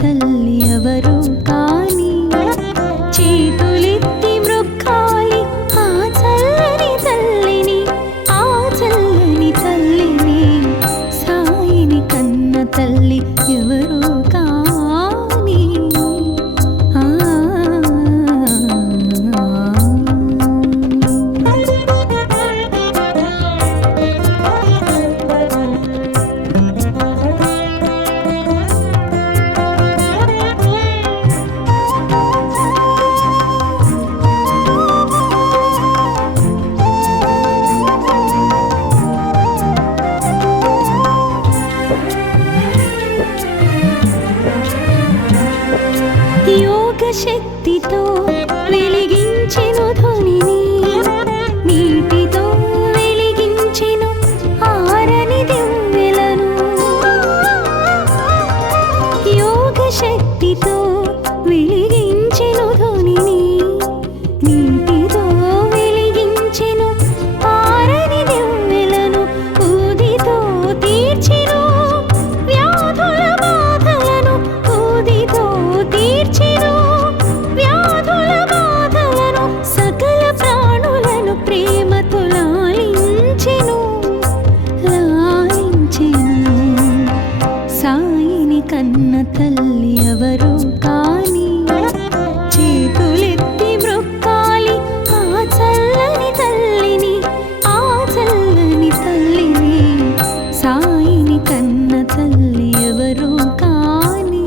తల్లి ఎవరు కాని చేతులెత్తి మ్రొక్కాలి ఆ చల్లని తల్లిని, ఆ చల్లని తల్లిని. సాయిని కన్న తల్లి ఎవరు కాని యోగ శక్తితో వెలిగించెను ధ్వనిని, నీటితో వెలిగించెను ఆరని దివ్వెలను. యోగ శక్తితో వెలిగించెను ధ్వనిని, నీటితో వెలిగించెను ఆరని దివ్వెలను. ఊదితో తీర్చెను వ్యాధుల బాధలను, ఊదితో తీర్చెను వ్యాధుల బాధలను. సకల ప్రాణులను ప్రేమతో లాలించెను, లాలించెను. సాయిని కన్న తల్లి ఎవరు కాని చేతులెత్తి మ్రొక్కాలి ఆ చల్లని తల్లిని, ఆ చల్లని తల్లిని. సాయిని కన్న తల్లి ఎవరు కాని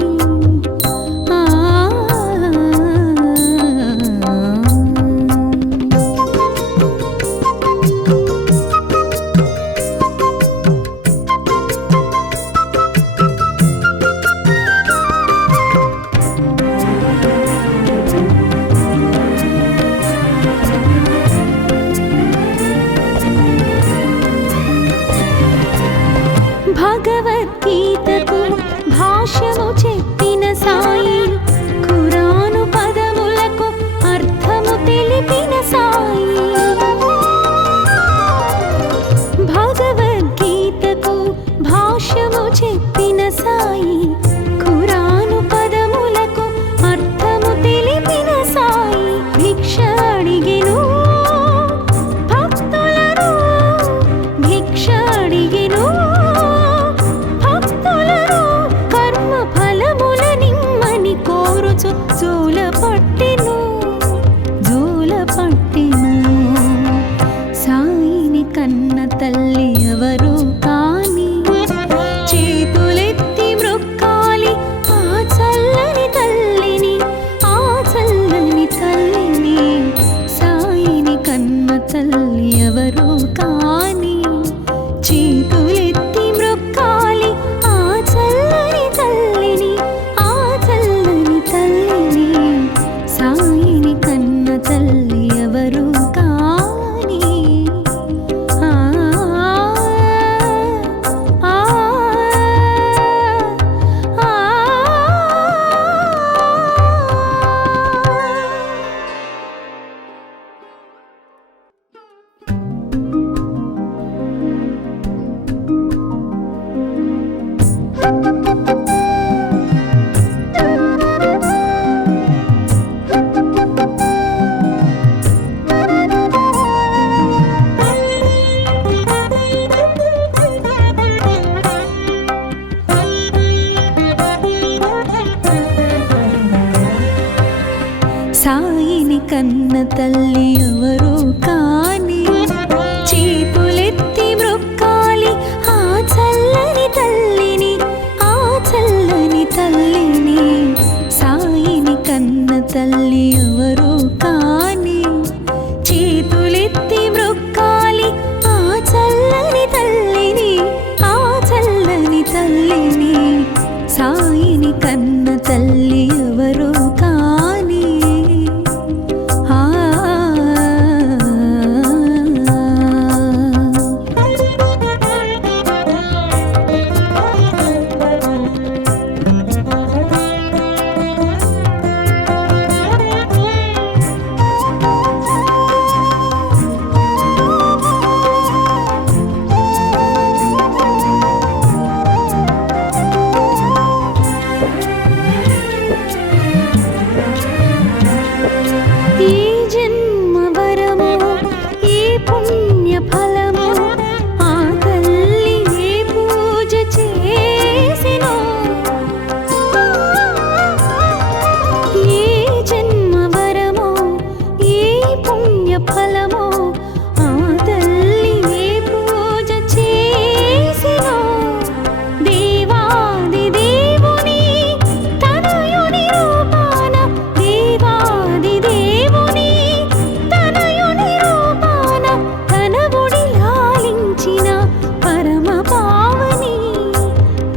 పరమ పావని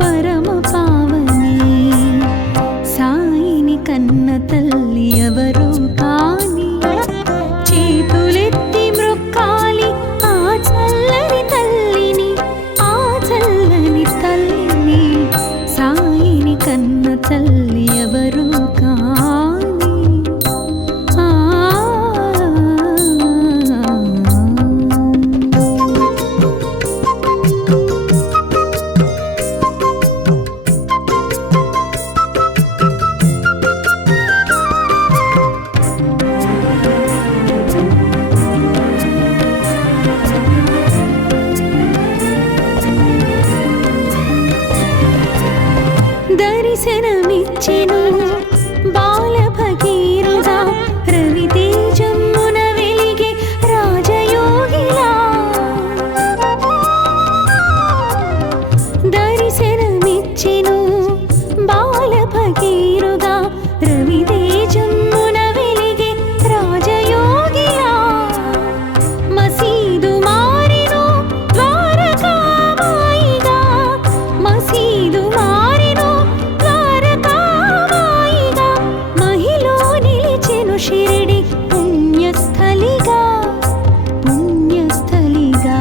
పరమ పావని సాయిని కన్న తల్లి ఎవరు కాని చేతులెత్తి మ్రొక్కాలి ఆ చల్లని తల్లిని ఆ చల్లని తల్లిని సాయిని కన్న తల్లి ఎవరు కాని దర్శనమిచ్చెను బాల భగీరథ రవితేజమున వెలిగే రాజయోగిలా దర్శనమిచ్చెను బాల భగీరథ రవితేజమున వెలిగే రాజయోగిలా మసీదు మారెను ద్వారకామాయిగా మసీదు మారెను ద్వారకామాయిగా మహిలో నిలిచెను షిరిడి పుణ్యస్థలిగా పుణ్యస్థలిగా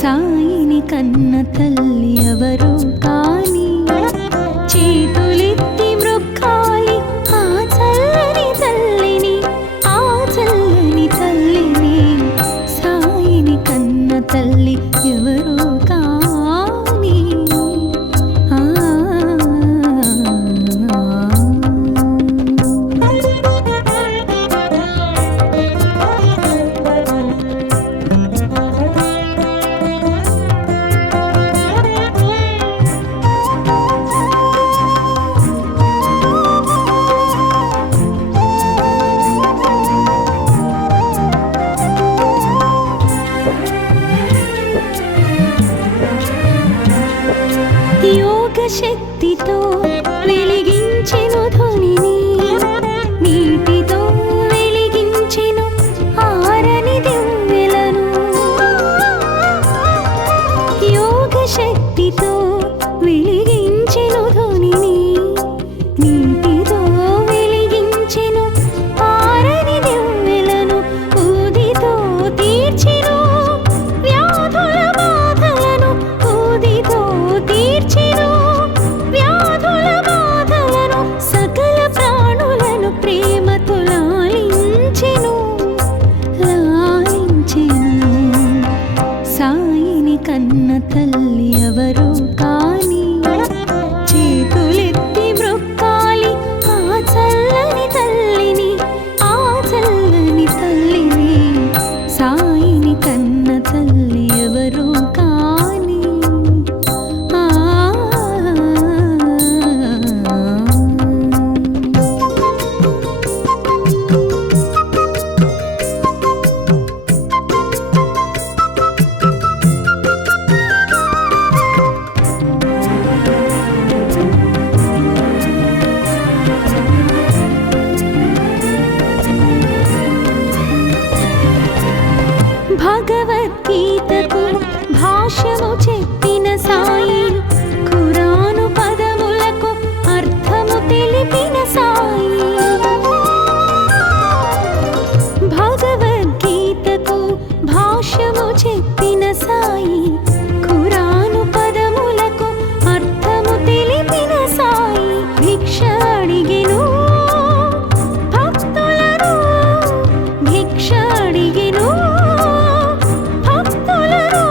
సాయిని కన్న తల్లి ఎవరు కాని చేతులెత్తి మ్రొక్కాలి ఆ చల్లని తల్లిని ఆ చల్లని తల్లిని సాయిని కన్న తల్లి ఎవరు కాని యోగ శక్తితో వెలిగించెను ధ్వనిని నీటితో వెలిగించెను ఆరని దివ్వెలను యోగ శక్తితో వెలిగించెను ధ్వనిని నీటితో వెలిగించెను ఆరని దివ్వెలను ఊదితో తీర్చెను వ్యాధుల బాధలను ఊదితో తీర్చెను వ్యాధుల బాధలను సకల ప్రాణులను ప్రేమతో లాలించెను లాలించెను సాయిని కన్న తల్లి ఎవరు కాని చేతులెత్తి మ్రొక్కాలి ఆ చల్లని తల్లిని ఆ చల్లని తల్లిని సాయిని కన్న తల్లి ఎవరు కాని భగవద్గీతకు భాష్యము చెప్పిన సాయి ఖురాను పదములకు అర్థము తెలిపిన సాయి భగవద్గీతకు భాష్యము చెప్పిన సాయి ఖురాను పదములకు అర్థము తెలిపిన సాయి భిక్ష అడిగెను భక్తులను భిక్ష అడిగెను భక్తులను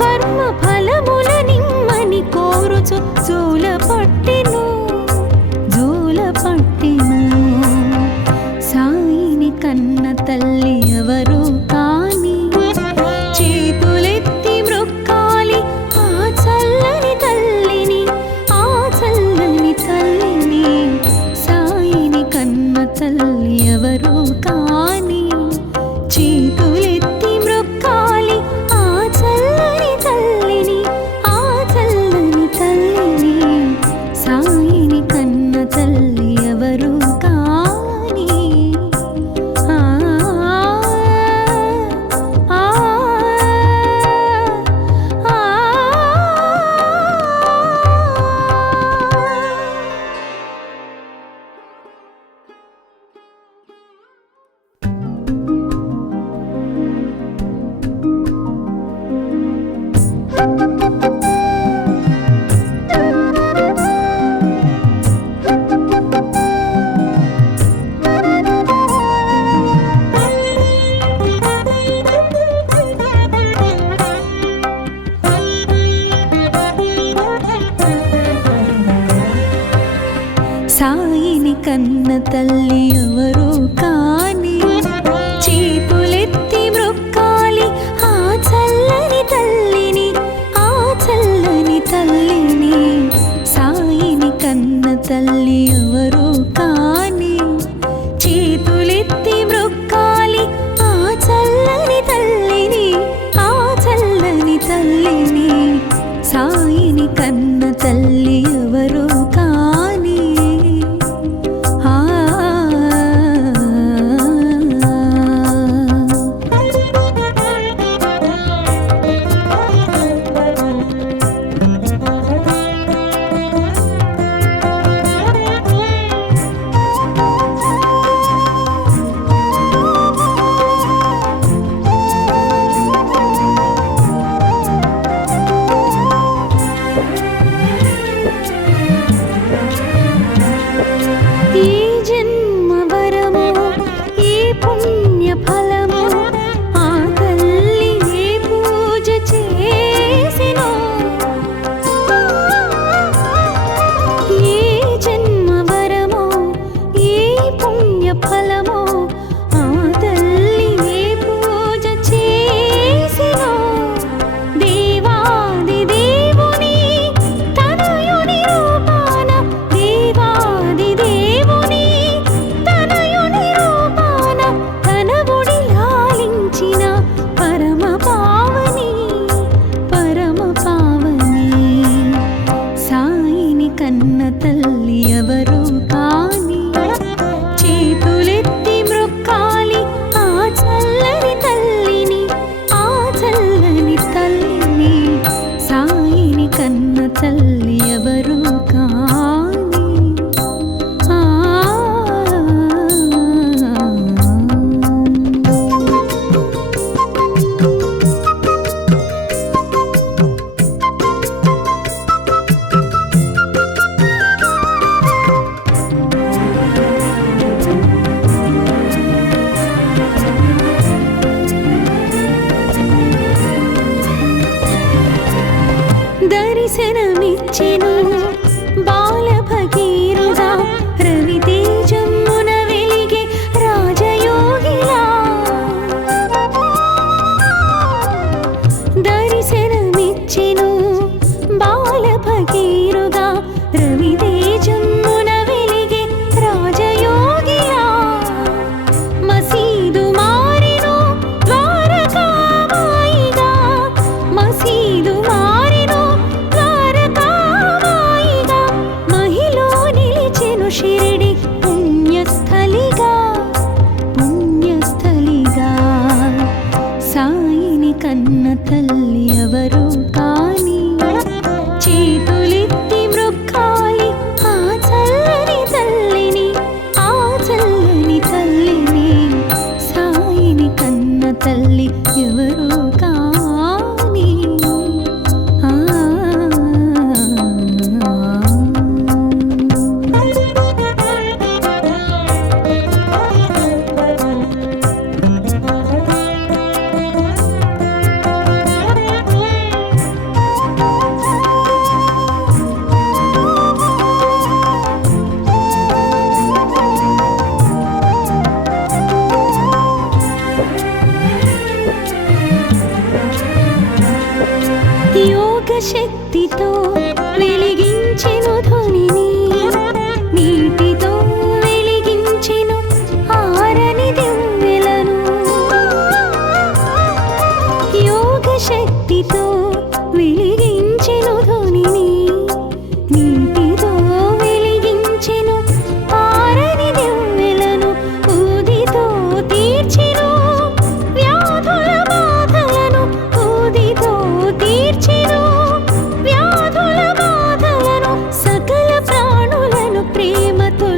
కర్మ ఫలముల నిమ్మని కోరుచు జోల పట్టెను సాయిని కన్న తల్లి ఎవరు కాని చేతులెత్తి మ్రొక్కాలి ఆ చల్లని తల్లిని ఆ చల్లని తల్లిని సాయిని కన్న తల్లి ఎవరు కాని చేతులెత్తి మ్రొక్కాలి ఆ చల్లని తల్లిని ఆ చల్లని తల్లిని కన్న తల్లి ఎవరు కాని చేతులెత్తి మ్రొక్కాలి ఆ చల్లని తల్లిని, ఆ చల్లని తల్లిని. సాయిని కన్న తల్లి ఎవరు కాని చేతులెత్తి మ్రొక్కాలి ఆ చల్లని తల్లిని, ఆ చల్లని తల్లిని. సాయిని కన్న తల్లి ఎవరు కాని తల్లి ఎవరు కాని దర్శనమిచ్చెను బాల భగీరథుడా రవితేజమున వెలిగే రాజయోగిలా. దర్శనమిచ్చెను బాల భగీరథుడా రవితేజమున వెలిగే రాజయోగిలా. మసీదు మారెను ద్వారకామాయిగా, మసీదు మారెను ద్వారకామాయిగా. మహిలో నిలిచెను షిరిడి పుణ్యస్థలిగా, పుణ్యస్థలిగా. సాయిని కన్న తల్లి ఎవరు కాని చేతులెత్తి మ్రొక్కాలి ఆ చల్లని తల్లిని, ఆ చల్లని తల్లిని. సాయిని కన్న తల్లి ఎవరు కాని యోగ శక్తితో వెలిగించెను ధ్వనిని, నీటితో వెలిగించెను ఆరని దివ్వెలను. యోగ శక్తితో వెలిగించెను ధ్వనిని, నీటితో వెలిగించెను ఆరని దివ్వెలను. ఊదితో తీర్చెను వ్యాధుల బాధలను, ఊదితో తీర్చెను వ్యాధుల బాధలను. సకల ప్రాణులను ప్రేమతో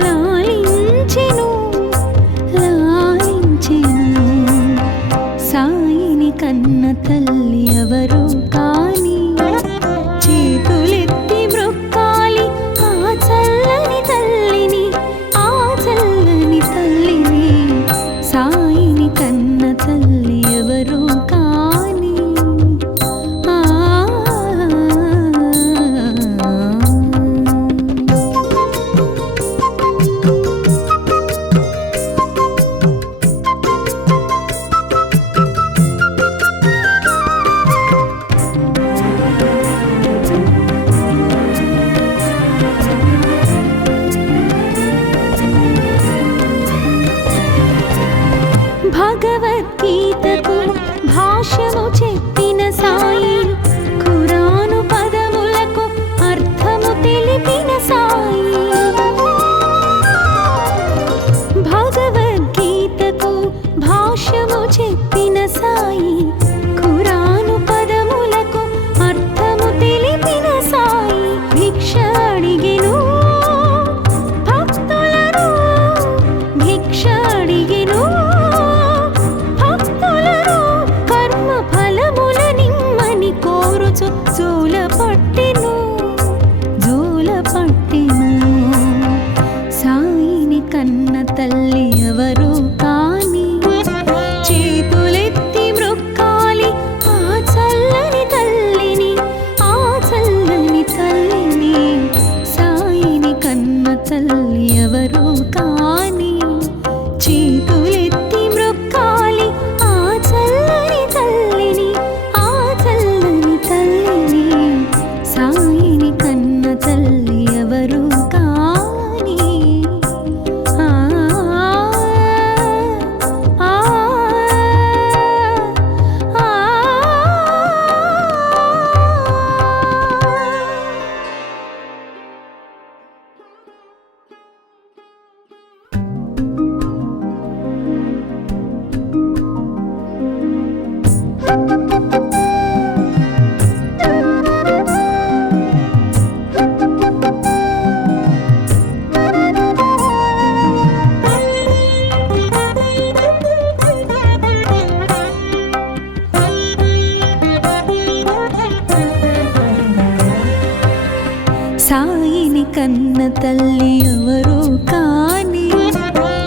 పట్టెను జోల పట్టెను సాయిని కన్న తల్లి ఎవరు కాని చేతులెత్తి మ్రొక్కాలి ఆ చల్లని తల్లిని ఆ చల్లని తల్లిని సాయిని కన్న తల్లి ఎవరు కాని చేతులెత్తి మ్రొక్కాలి ఆ చల్లని తల్లిని ఆ చల్లని తల్లిని సాయిని కన్న తల్లి ఎవరు కాని ఆ ఆ ఆ సాయిని కన్న తల్లి ఎవరు కాని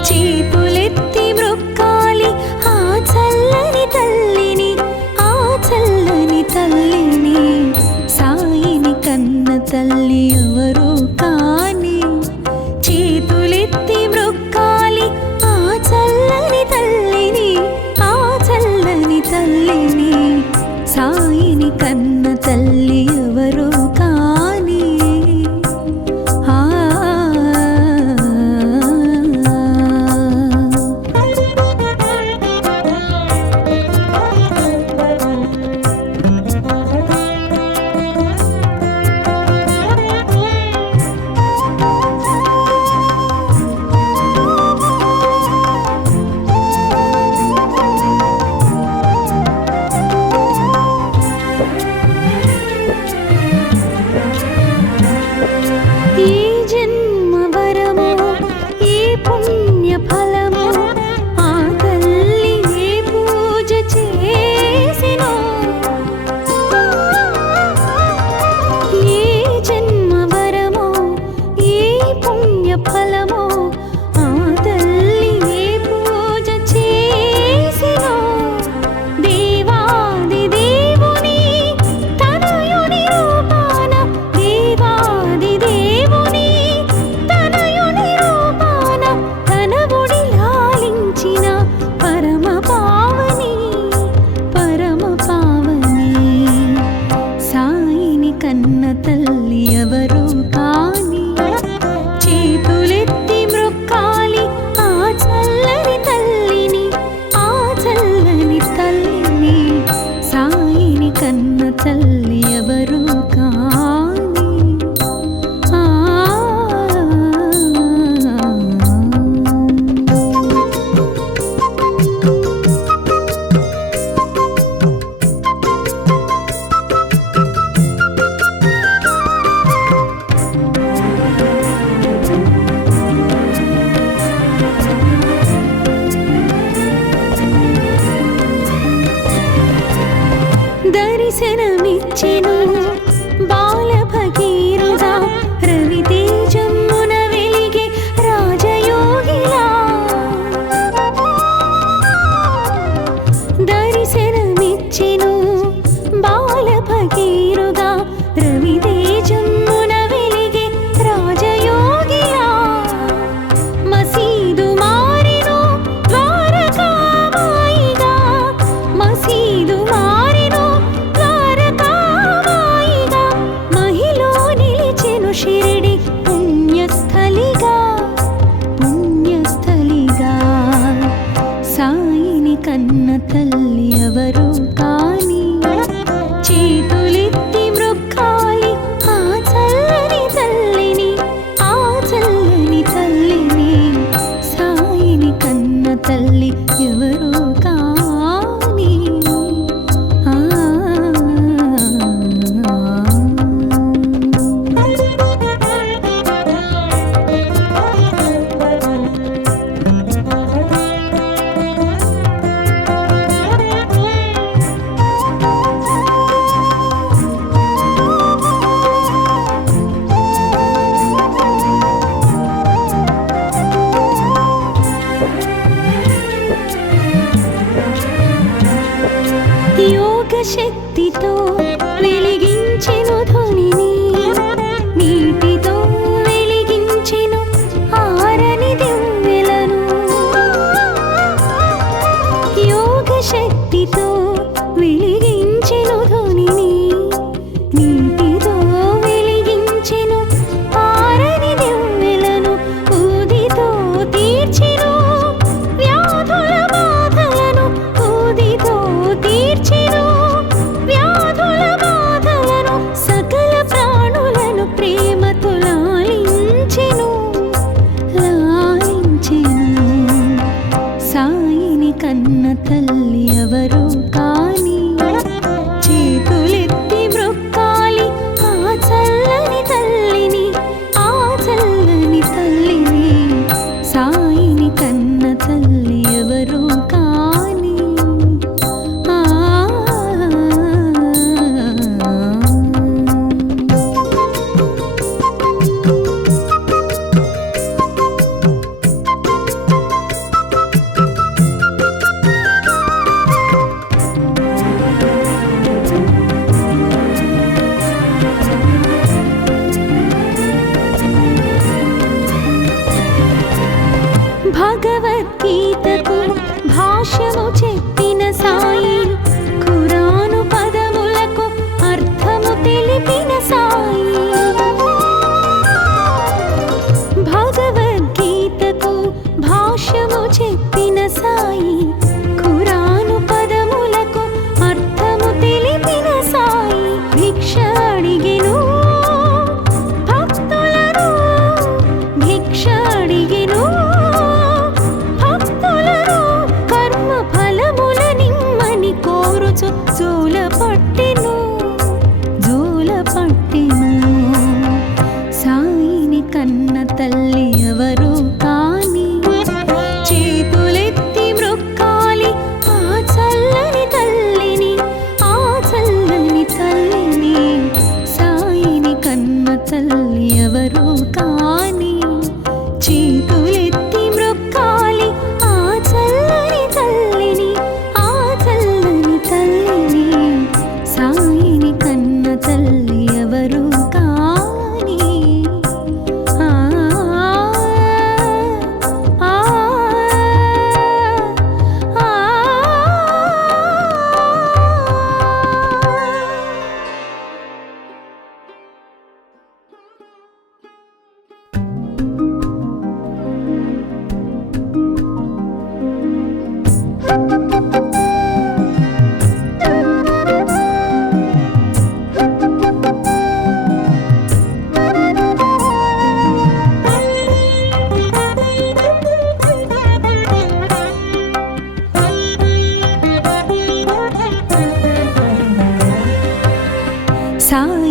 చేతులెత్తి మ్రొక్కాలి ఆ చల్లని తల్లిని ఆ చల్లని తల్లిని సాయిని కన్న తల్లి ఎవరు కాని చేతులెత్తి మ్రొక్కాలి ఆ చల్లని తల్లిని ఆ చల్లని తల్లిని సాయిని కన్న తల్లి ఎవరు కాని ఆ ఈ జన్మ వరము ఈ పుణ్య ఫలము ఆ తల్లి ఏ పూజ చేసినో ఈ జన్మ వరము ఈ పుణ్య ఫలము ఆ తల్లి ఏ పూజ చేసినో దేవాది దేవుని తనయుని రూపాన దేవాది దేవుని తనయుని రూపాన తన ఒడి లాలించిన పరమ పావని సాయిని కన్న తల్లి ఎవరు కాని చేతులెత్తి మ్రొక్కాలి ఆ చల్లని తల్లిని ఆ చల్లని తల్లిని సాయిని కన్న తల్లి ఎవరు కాని ఆ దర్శనమిచ్చెను బాల భగీరుడా రవితేజమున వెలిగే రాజయోగిలా దర్శనమిచ్చెను బాల భగీరుడా రవితేజమున వెలిగే రాజయోగిలా మసీదు మారెను ద్వారకామాయిగా మసీదు మారెను ద్వారకామాయిగా మహిలో నిలిచెను షిరిడి పుణ్యస్థలిగా పుణ్యస్థలిగా సాయిని కన్న తల్లి ఎవరు కాని చేతులెత్తి మ్రొక్కాలి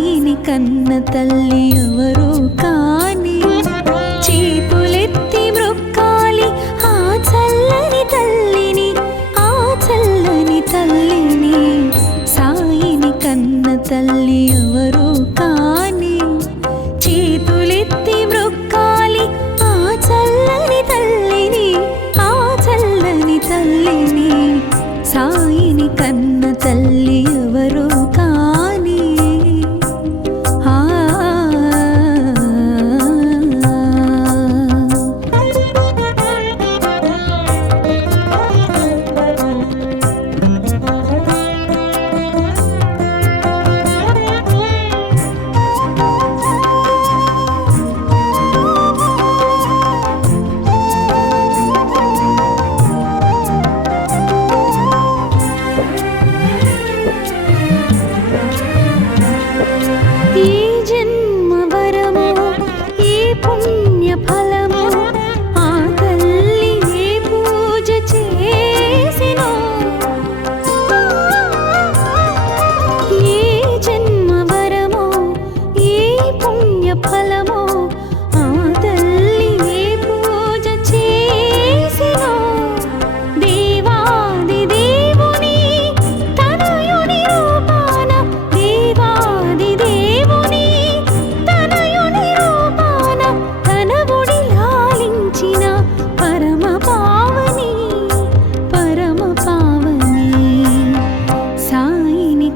సాయిని కన్న తల్లి ఎవరు కాని చేతులెత్తి మ్రొక్కాలి ఆ చల్లని తల్లిని, ఆ చల్లని తల్లిని. సాయిని కన్న తల్లి ఎవరు కాని చేతులెత్తి మ్రొక్కాలి ఆ చల్లని తల్లిని, ఆ చల్లని తల్లిని. సాయిని కన్న తల్లి ఎవరు కాని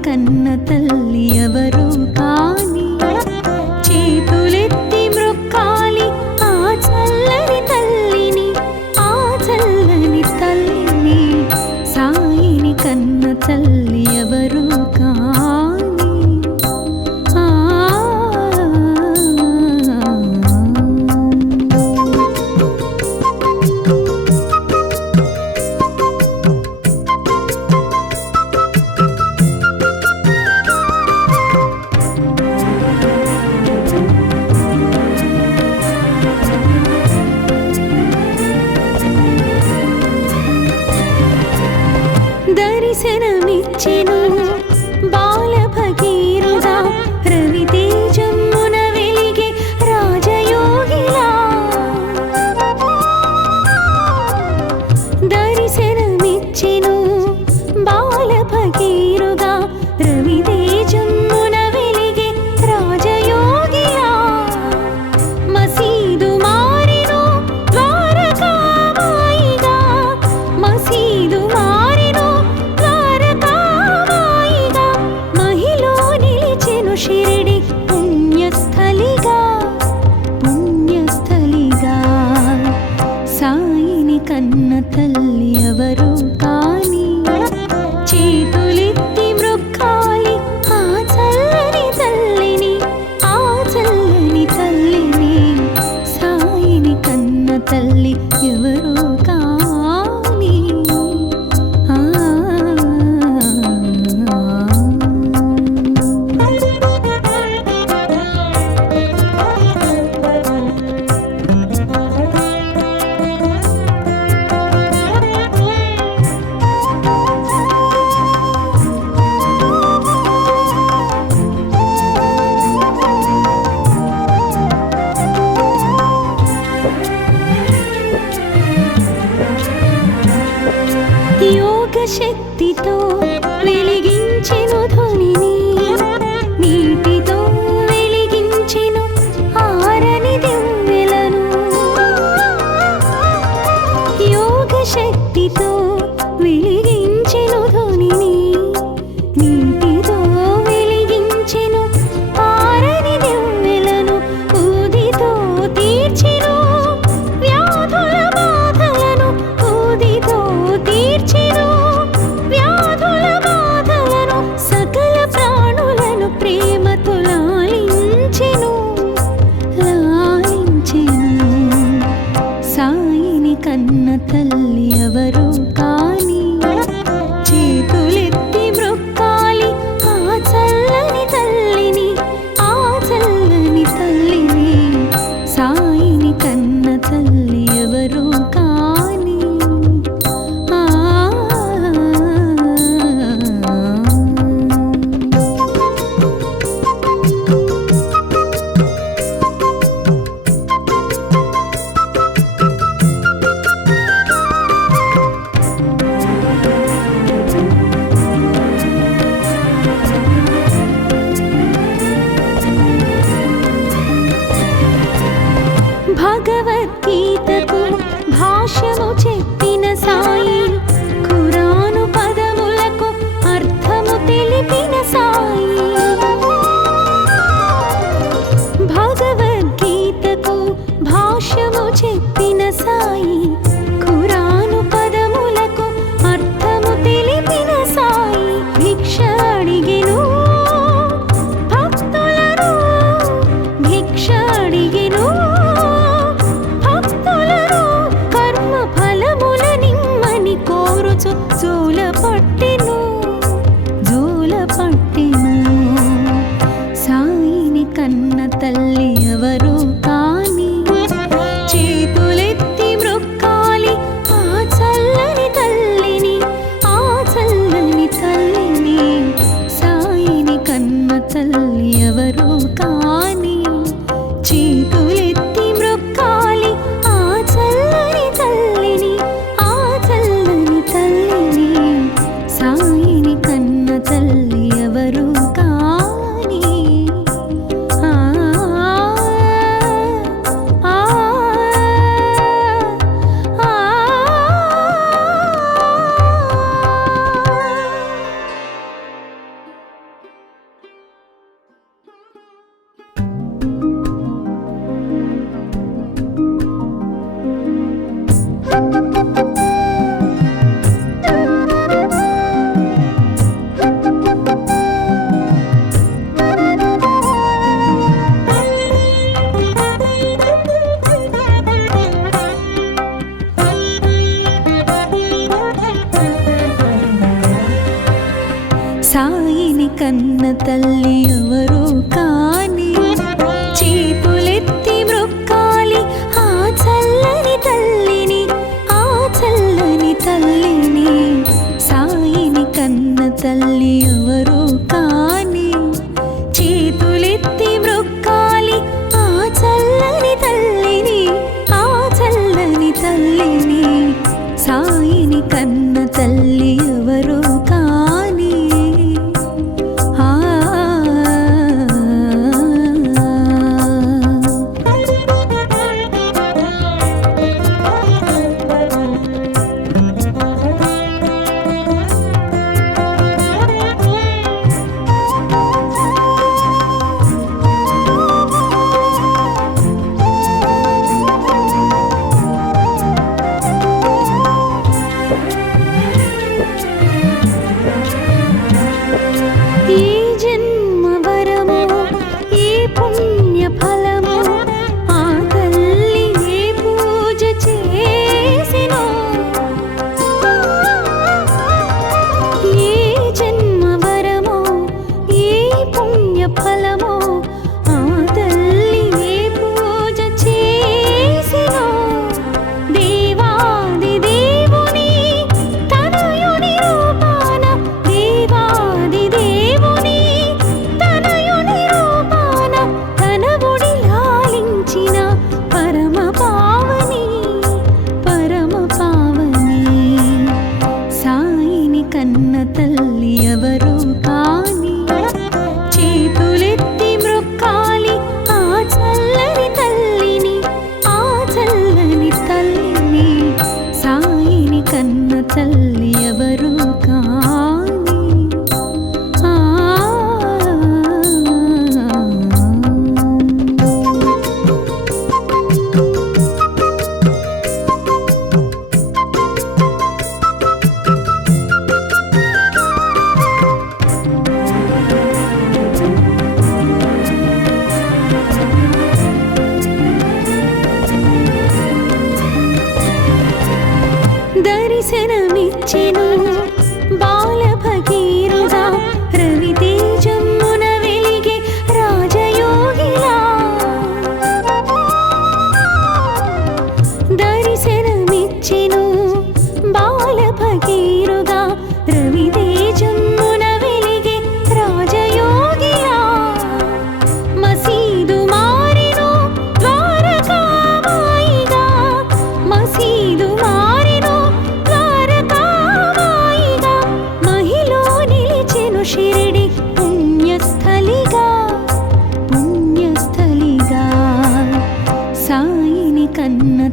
కన్న తల్లి ఎవరు కాని చేతులెత్తి మ్రొక్కాలి ఆ చల్లని తల్లిని, ఆ చల్లని తల్లిని. సాయిని కన్న తల్లి ఎవరు కాని దర్శనమిచ్చెను బాల భగీరథ రవితేజమున వెలిగే రాజయోగిలా. దర్శనమిచ్చెను బాల భగీరథ రవితేజమున వెలిగే రాజయోగిలా. మసీదు మారెను ద్వారకామాయిగా, మసీదు మారెను ద్వారకామాయిగా. మహిలో నిలిచెను షిరిడి పుణ్యస్థలిగా, పుణ్యస్థలిగా. సాయిని కన్న తల్లి ఎవరు కాని చేతులెత్తి మ్రొక్కాలి ఆ చల్లని తల్లిని, ఆ చల్లని తల్లిని. సాయిని కన్న తల్లి ఎవరు కాని యోగ శక్తితో వెలిగించెను ధ్వనిని, నీటితో వెలిగించెను ఆరని దివ్వెలను. యోగ శక్తితో వెలిగించెను ధ్వనిని, నీటితో వెలిగించెను ఆరని దివ్వెలను. ఊదితో తీర్చెను వ్యాధుల బాధలను, ఊదితో తీర్చెను వ్యాధుల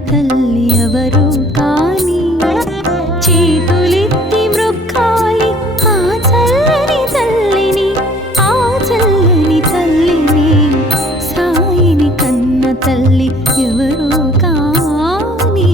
తల్లి ఎవరు కాని చేతులెత్తి మ్రొక్కాలి ఆ చల్లని తల్లిని, ఆ చల్లని తల్లిని. సాయిని కన్న తల్లి ఎవరు కాని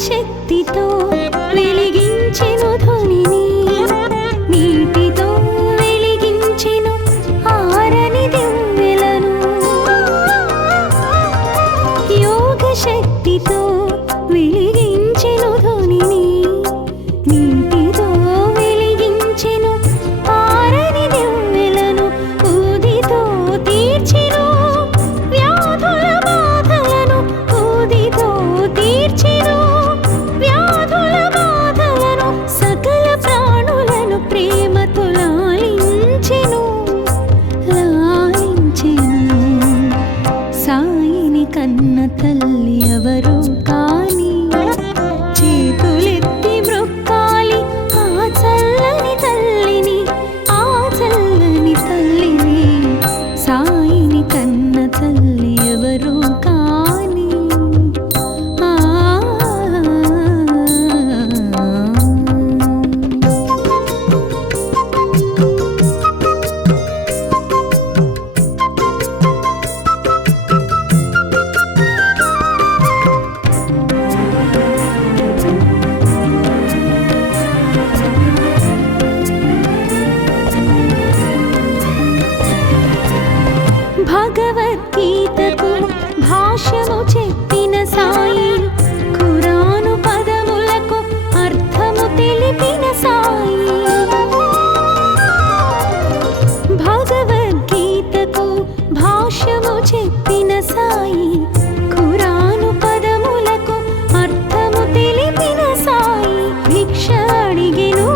శక్తితో వెలిగించెను ధ్వనిని, నీటితో వెలిగించెను ఆరని దివ్వెలను. యోగ శక్తితో వెలిగించెను ధ్వనిని, నీటితో వెలిగించెను ఆరని దివ్వెలను. ఊదితో తీర్చెను వ్యాధుల బాధలను, ఊదితో తీర్చెను కన్న తల్లి ఎవరు కాని చేతులెత్తి మ్రొక్కాలి ఆ చల్లని తల్లిని, ఆ చల్లని తల్లిని. సాయిని కన్న తల్లి ఎవరు కాని భగవద్గీతకు భాష్యము చెప్పిన సాయి, ఖురాను పదములకు అర్థము తెలిపిన సాయి. భగవద్గీతకు భాష్యము చెప్పిన సాయి, ఖురాను పదములకు అర్థము తెలిపిన సాయి. భిక్ష అడిగెను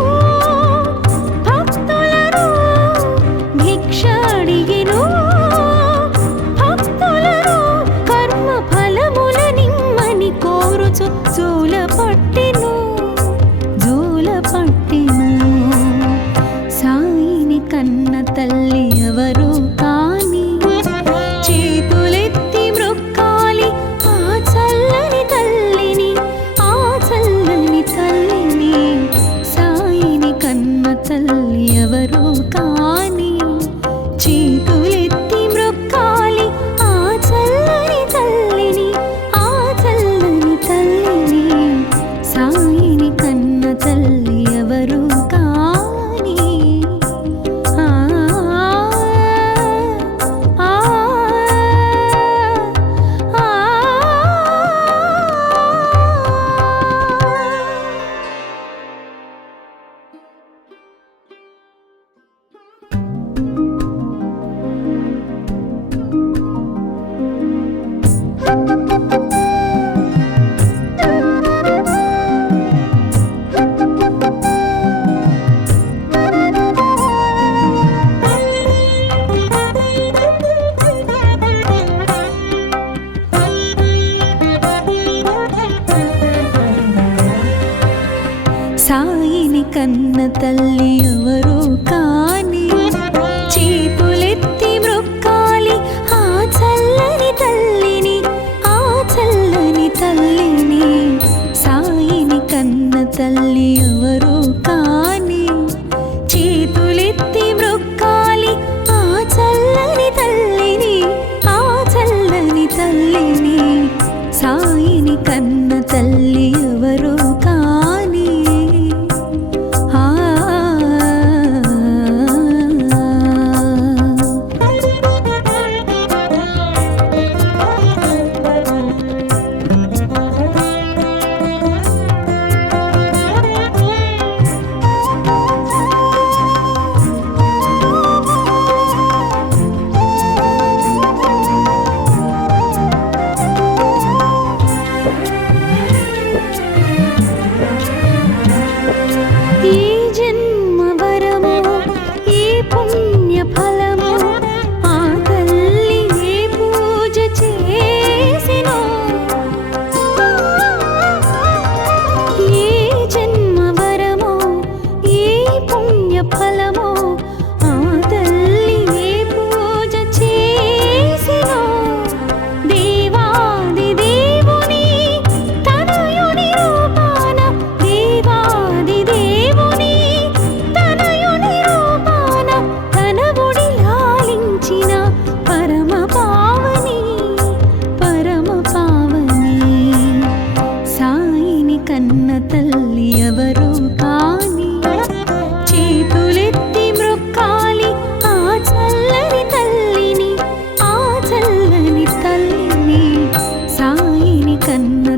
భక్తులను, భిక్ష అడిగెను జోల పట్టెను, జోల పట్టెను. సాయిని కన్న తల్లి ఎవరు కాని చేతులెత్తి మ్రొక్కాలి ఆ చల్లని తల్లిని, ఆ చల్లని తల్లిని. సాయిని కన్న తల్లి ఎవరు కాని చేతులెత్తి మ్రొక్కాలి ఆ చల్లని తల్లిని, ఆ చల్లని తల్లిని. సాయిని కన్న తల్లి ఎవరు కాని సాయిని కన్న తల్లి ఎవరు కాని చేతులెత్తి మ్రొక్కాలి ఆ చల్లని తల్లిని, ఆ చల్లని తల్లిని. సాయిని కన్న తల్లి ఎవరు కాని చేతులెత్తి మ్రొక్కాలి ఆ చల్లని తల్లిని, ఆ చల్లని తల్లిని. సాయిని కన్న తల్లి ఎవరు కాని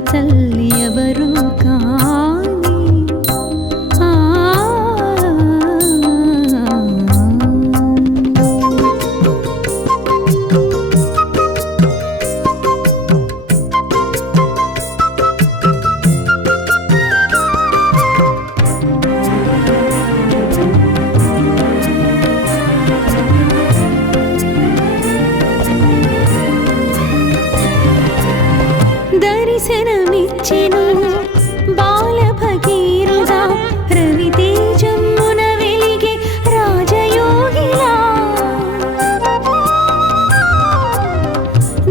తల్లి ఎవరు కాని దర్శనమిచ్చెను బాల భగీరథుడా రవితేజమున వెలిగే రాజయోగిలా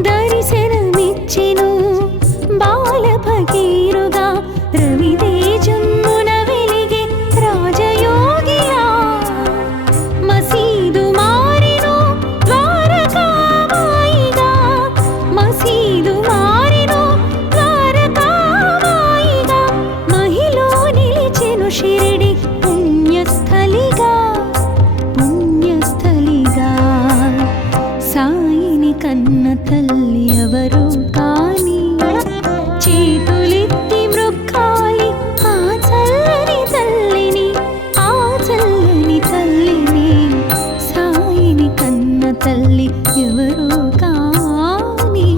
దర్శనమిచ్చెను బాల భగీరథుడా రవితేజమున వెలిగే రాజయోగిలా మసీదు మారెను ద్వారకామాయిగా మసీదు మారెను ద్వారకామాయిగా మహిలో నిలిచెను షిరిడి పుణ్యస్థలిగా పుణ్యస్థలిగా సాయిని కన్న తల్లి ఎవరు కాని చేతులెత్తి మ్రొక్కాలి ఆ చల్లని తల్లిని ఆ చల్లని తల్లిని సాయిని కన్న తల్లి ఎవరు కాని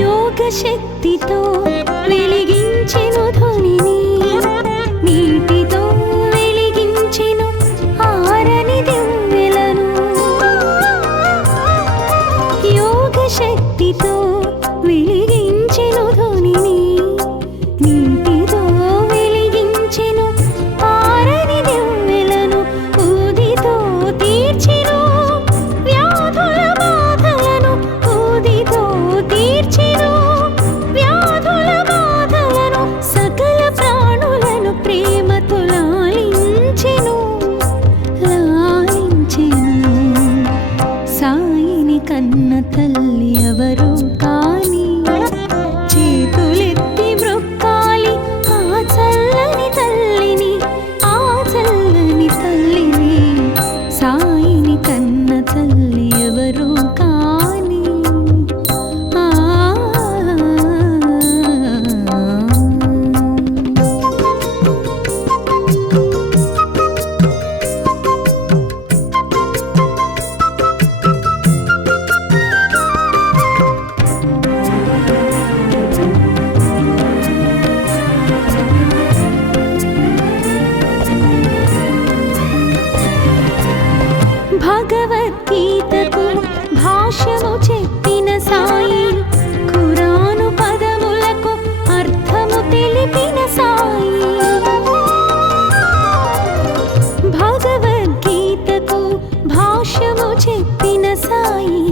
యోగ శక్తితో వెలిగించెను ధ్వనిని నీటితో వెలిగించెను ఆరని దివ్వెలను యోగ శక్తితో వెలిగించెను ధ్వనిని నీటితో వెలిగించెను ఆరని దివ్వెలను ఊదితో తీర్చెను వ్యాధుల బాధలను ఊదితో తీర్చెను వ్యాధుల బాధలను సకల ప్రాణులను ప్రేమతో లాలించెను లాలించెను సాయిని కన్న తల్లి ఎవరు కాని చేతులెత్తి మ్రొక్కాలి ఆ చల్లని తల్లిని ఆ చల్లని తల్లిని సాయిని కన్న తల్లి ఎవరు కాని భగవద్గీతకు భాష్యము చెప్పిన సాయి ఖురాను పదములకు అర్థము తెలిపిన సాయి భగవద్గీతకు భాష్యము చెప్పిన సాయి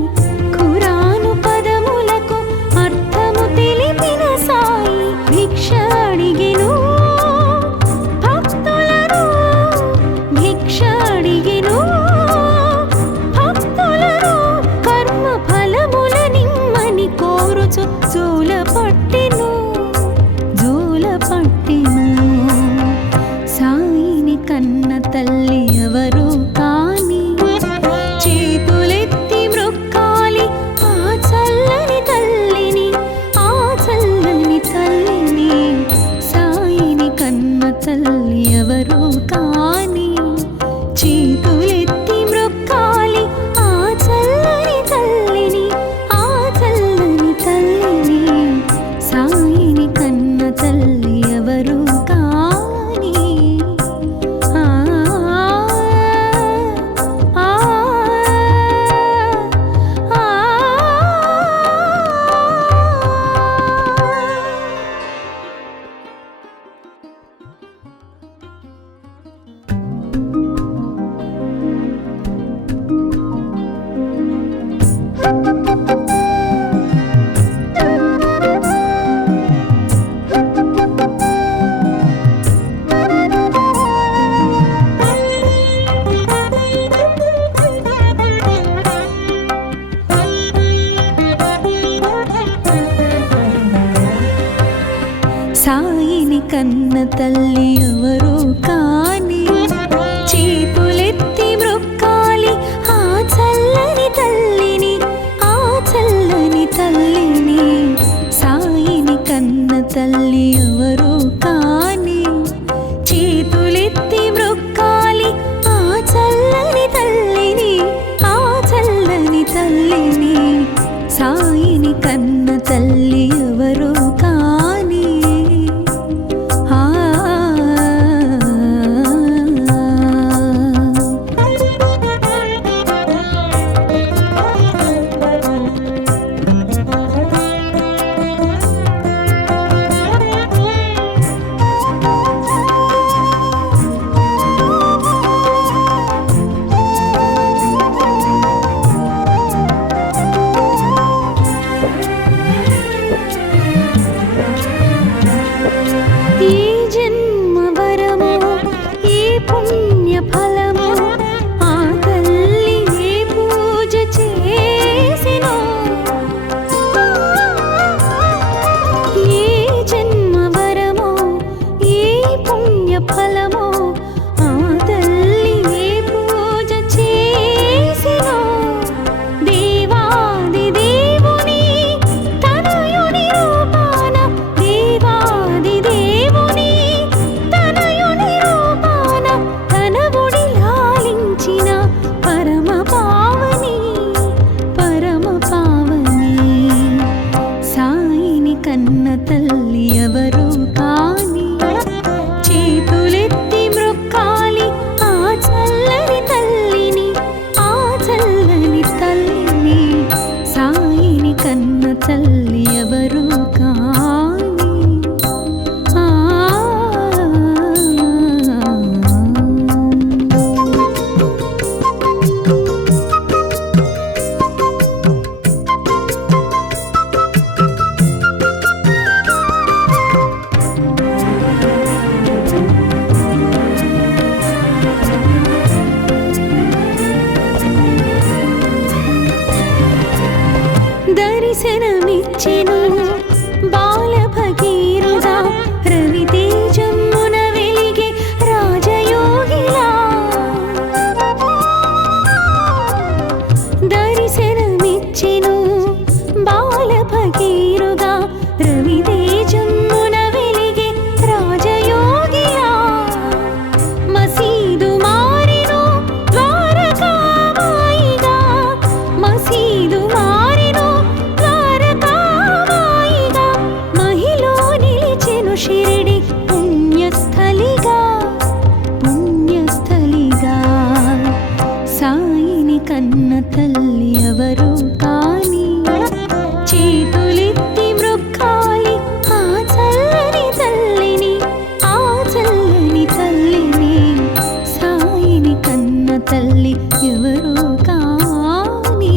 ఖురాను పదములకు అర్థము తెలిపిన సాయి భిక్ష అడిగెను భక్తులను భిక్ష అడిగెను భక్తులను కర్మ ఫలముల నిమ్మని కోరుచు జోల పట్టెను సాయిని కన్న తల్లి ఎవరు కాని చేతులెత్తి మ్రొక్కాలి ఆ చల్లని తల్లిని ఆ చల్లని తల్లిని సాయిని కన్న తల్లి ఎవరు కాని చేతులెత్తి మ్రొక్కాలి ఆ చల్లని తల్లిని ఆ చల్లని తల్లిని కన్న తల్లి ఎవరు కాని చేతులెత్తి మ్రొక్కాలి ఆ చల్లని తల్లిని, ఆ చల్లని తల్లిని. సాయిని కన్న తల్లి ఎవరు కాని చేతులెత్తి మ్రొక్కాలి ఆ చల్లని తల్లిని, ఆ చల్లని తల్లిని. సాయిని కన్న తల్లి ఎవరు కాని తల్లి ఎవరు కాని దర్శనమిచ్చెను బాల భగీరథుడా రవితేజమున వెలిగే రాజయోగిలా. దర్శనమిచ్చెను బాల భగీరథుడా రవితేజమున వెలిగే రాజయోగిలా. మసీదు మారెను ద్వారకామాయిగా, మసీదు మారెను ద్వారకామాయిగా. మహిలో నిలిచెను షిరిడి పుణ్యస్థలిగా, పుణ్యస్థలిగా. సాయిని కన్న తల్లి ఎవరు కాని చేతులెత్తి మ్రొక్కాలి ఆ చల్లని తల్లిని, ఆ చల్లని తల్లిని. సాయిని కన్న తల్లి ఎవరు కాని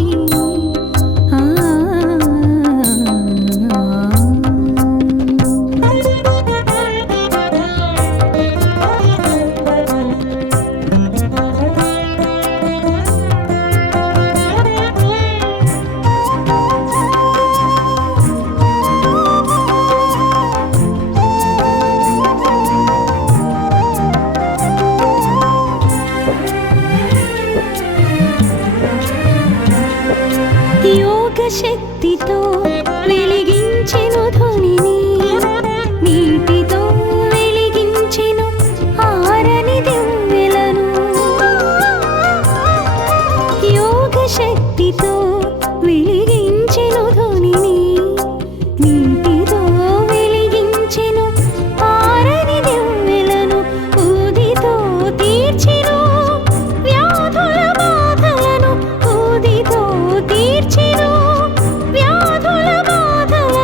యోగ శక్తితో వెలిగించెను ధ్వనిని, నీటితో వెలిగించెను ఆరని దివ్వెలను. యోగ శక్తితో వెలిగించెను ధ్వనిని, నీటితో వెలిగించెను ఆరని దివ్వెలను. ఊదితో తీర్చెను వ్యాధుల బాధలను, ఊదితో తీర్చెను వ్యాధుల బాధలను.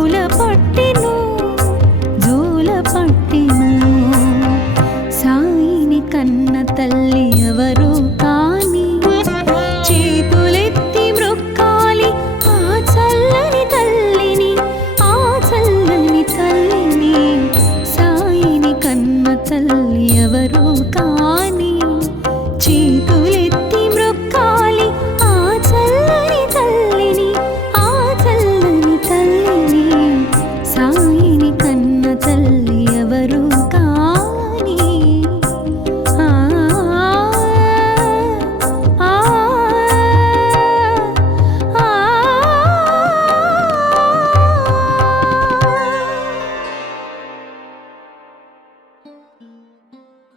పూల పట్టిన